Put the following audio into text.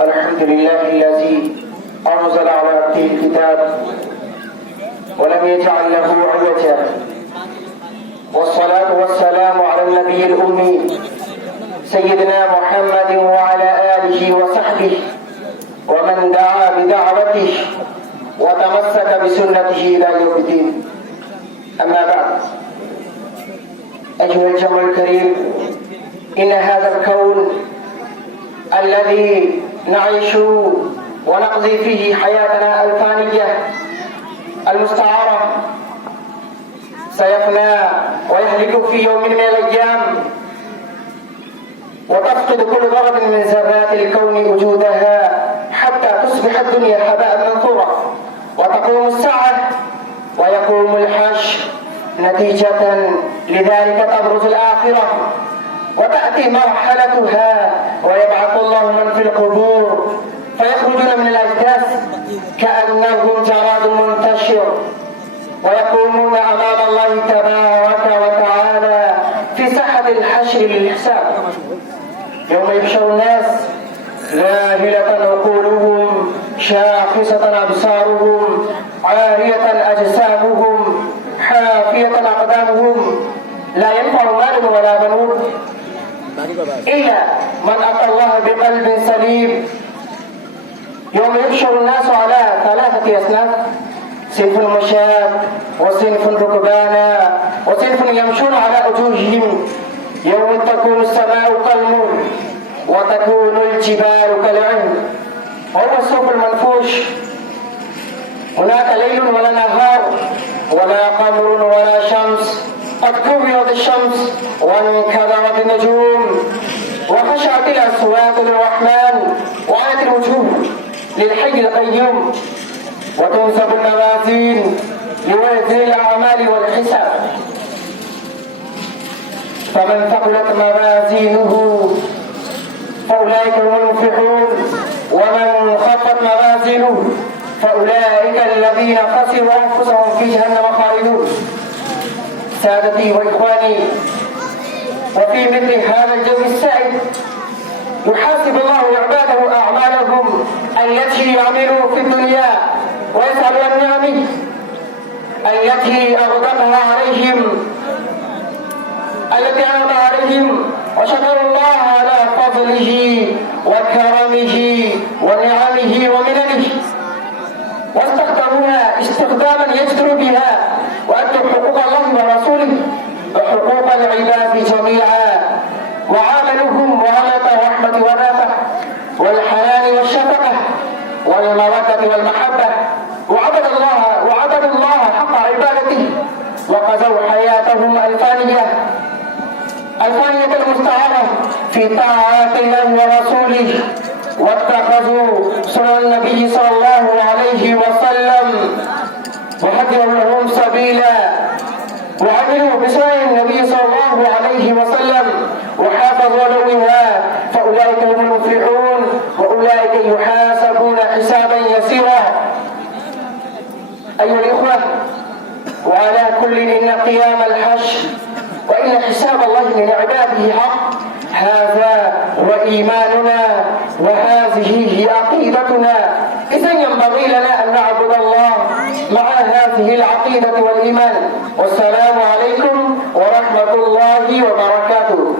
الحمد لله الذي أنزل على عبده الكتاب ولم يجعل له عوجا، والصلاة والسلام على النبي الأمي سيدنا محمد وعلى آله وصحبه ومن دعا بدعوته وتمسك بسنته إلى يوم الدين. أما بعد، أيها الجمع الكريم، إن هذا الكون الذي نعيش ونقضي فيه حياتنا الفانية المستعارة سيفنى ويهلك في يوم من الأيام، وتفقد كل ذرة من ذرات الكون وجودها حتى تصبح الدنيا هباء منثورا، وتقوم الساعة ويقوم الحشر. نتيجة لذلك تبرز الآخرة وتأتي مرحلتها، ويبعث الله من في القبور فيخرجون من الأجداث كأنهم جراد منتشر، ويقومون أمام الله تبارك وتعالى في ساحة الحشر للحساب. يوم يحشر الناس ذاهلة عقولهم شاخصة أبصارهم عارية أجسامهم حافية أقدامهم، لا ينفع مال ولا بنون إلا من أتى الله بقلب سليم. يوم يحشر الناس على 3 أصناف: صنف مشاة، وصنف ركبانا، وصنف يمشون على وجوههم. يوم تكون السماء كالمهل وتكون الجبال كالعهن، وهو السوق المنفوش. هناك ليل ولا نهار ولا قمر ولا شمس، قد كورت الشمس وانكدرت النجوم وخشعت الأصوات للرحمن وعنت الوجوه للحي القيوم، وتنصب الموازين لوزن الأعمال والحساب. فمن ثقلت موازينه فأولئك هم المفلحون، ومن خفت موازينه فأولئك الذين خسروا أنفسهم في جهنم خالدون. سادتي وإخواني، وفي مثل هذا الجو السائد يحاسب الله عباده أعمالهم التي عملوا في الدنيا، ويسأل عن نعمه التي أغدقها عليهم، التي أنعم عليهم، وشكروا الله على فضله وكرمه ونعمه ومننه، واستخدموها استخداما يجدر بها، وأدوا حقوق الله ورسوله وحقوق العباد جميعا، وعاملوهم معاملة الرحمة والرأفة والحنان والشفقة والمودة والمحبة، وعبدوا الله حق عبادته، وقضوا حياتهم الفانية المستعارة في طاعة الله ورسوله، واتخذوا سنن النبي صلى الله عليه وسلم وهديهم لهم سبيلا، وعملوا بسنن النبي صلى الله عليه وسلم وحافظوا عليها، فأولئك هم المفلحون، وأولئك يحاسبون حسابا يسيرا. أيها الإخوة، وعلى كل إن قيام الحشر وإن حساب الله من عباده حق، هذا هو إيماننا وهذه هي عقيدتنا. إذن ينبغي لنا أن نعبد الله مع هذه العقيدة والإيمان. والسلام عليكم ورحمة الله وبركاته.